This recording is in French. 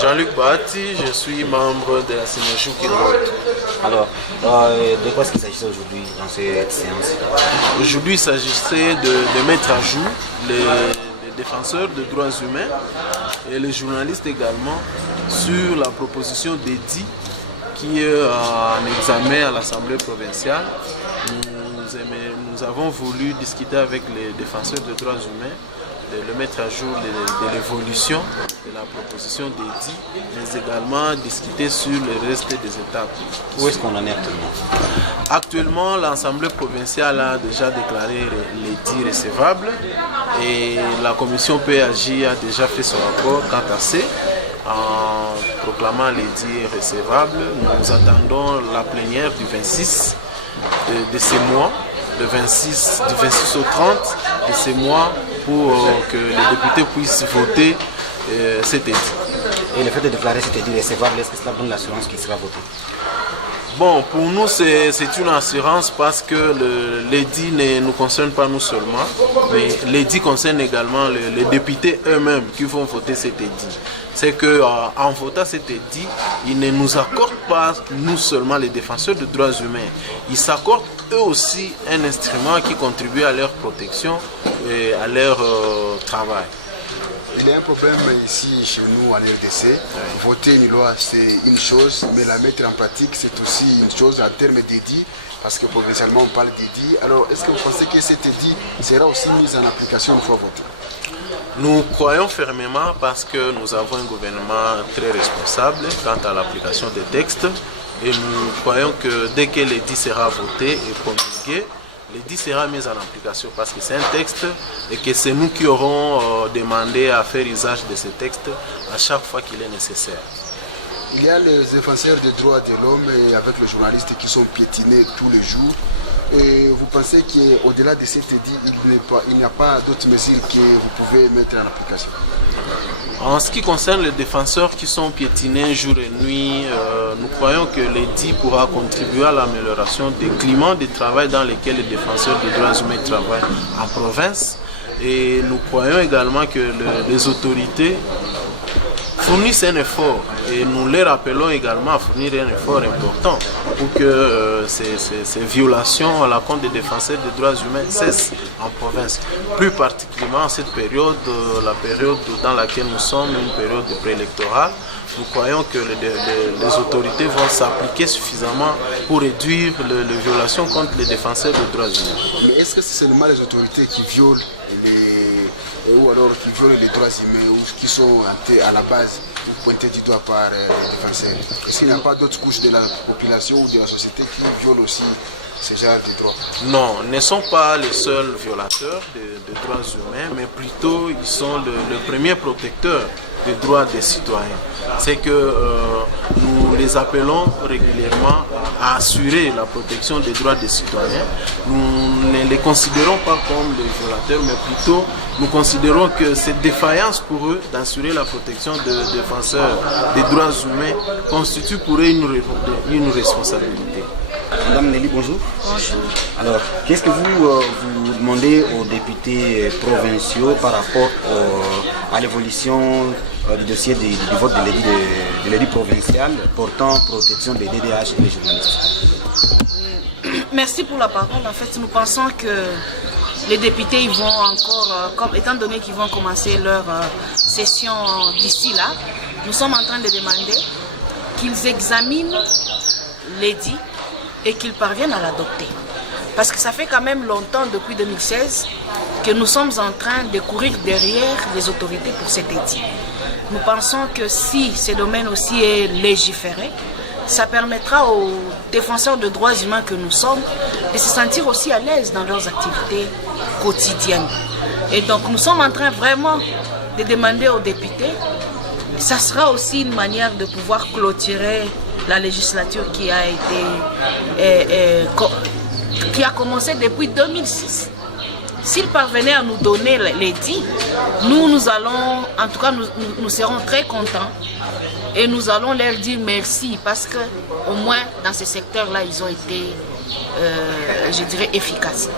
Jean-Luc Bahati, je suis membre de la synergie Kinroad. Alors, de quoi est-ce qu'il s'agissait aujourd'hui dans cette séance? Aujourd'hui, il s'agissait de mettre à jour les défenseurs des droits humains et les journalistes également sur la proposition d'Eddy qui est en examen à l'Assemblée provinciale. Nous avons voulu discuter avec les défenseurs des droits humains, de le mettre à jour de l'évolution de la proposition d'Eddy, mais également discuter sur le reste des étapes. Où est-ce qu'on en est actuellement? Actuellement, l'Assemblée provinciale a déjà déclaré l'Eddy recevable et la commission PAJ a déjà fait son rapport quant à ça. En proclamant l'Eddy recevable, nous attendons la plénière du 26 de ce mois, du 26 au 30 de ce mois, pour que les députés puissent voter cet Eddy. Et le fait de déclarer cet Eddy recevable, est-ce que cela donne l'assurance qu'il sera voté? Bon, pour nous, c'est une assurance parce que l'Eddy ne nous concerne pas nous seulement, mais l'Eddy concerne également les députés eux-mêmes qui vont voter cet Eddy. C'est qu'en votant cet Eddy, ils ne nous accordent pas nous seulement les défenseurs des droits humains, ils s'accordent eux aussi un instrument qui contribue à leur protection et à leur travail. Il y a un problème ici chez nous en RDC. Voter une loi, c'est une chose, mais la mettre en pratique, c'est aussi une chose en termes d'Eddy, parce que provincialement on parle d'Eddy. Alors, est-ce que vous pensez que cet Eddy sera aussi mis en application une fois voté? Nous croyons fermement parce que nous avons un gouvernement très responsable quant à l'application des textes et nous croyons que dès que l'Eddy sera voté et promulgué, l'Eddy sera mis en application parce que c'est un texte et que c'est nous qui aurons demandé à faire usage de ce texte à chaque fois qu'il est nécessaire. Il y a les défenseurs des droits de l'homme et avec les journalistes qui sont piétinés tous les jours. Et vous pensez qu'au-delà de cet Eddy, il n'y a pas d'autres mesures que vous pouvez mettre en application? En ce qui concerne les défenseurs qui sont piétinés jour et nuit, nous croyons que l'Eddy pourra contribuer à l'amélioration des climats de travail dans lesquels les défenseurs des droits humains travaillent en province. Et nous croyons également que les autorités fournissent un effort et nous les rappelons également à fournir un effort important pour que ces violations à la compte des défenseurs des droits humains cessent en province. Plus particulièrement en cette période, la période dans laquelle nous sommes, une période préélectorale, nous croyons que les autorités vont s'appliquer suffisamment pour réduire les violations contre les défenseurs des droits humains. Mais est-ce que c'est seulement les autorités qui violent ou alors qui violent les droits humains ou qui sont à la base pointés du doigt par les défenseurs? Est-ce qu'il n'y a pas d'autres couches de la population ou de la société qui violent aussi ce genre de droits? Non, ils ne sont pas les seuls violateurs des droits humains, mais plutôt ils sont le premier protecteur des droits des citoyens. C'est que nous les appelons régulièrement à assurer la protection des droits des citoyens. Nous ne les considérons pas comme des violateurs, mais plutôt nous considérons que cette défaillance pour eux d'assurer la protection des défenseurs des droits humains constitue pour eux une responsabilité. Madame Nelly, bonjour. Bonjour. Alors, qu'est-ce que vous demandez aux députés provinciaux par rapport à l'évolution du dossier du vote de l'Eddy provincial portant protection des DDH et des journalistes? Merci pour la parole. En fait, nous pensons que les députés ils vont encore, étant donné qu'ils vont commencer leur session d'ici là, nous sommes en train de demander qu'ils examinent l'Eddy et qu'ils parviennent à l'adopter. Parce que ça fait quand même longtemps, depuis 2016, que nous sommes en train de courir derrière les autorités pour cet Eddy. Nous pensons que si ce domaine aussi est légiféré, ça permettra aux défenseurs de droits humains que nous sommes de se sentir aussi à l'aise dans leurs activités quotidiennes. Et donc nous sommes en train vraiment de demander aux députés, ça sera aussi une manière de pouvoir clôturer la législature qui a commencé depuis 2006. S'ils parvenaient à nous donner l'Eddy, nous allons, en tout cas nous serons très contents et nous allons leur dire merci parce que au moins dans ce secteur-là ils ont été, je dirais, efficaces.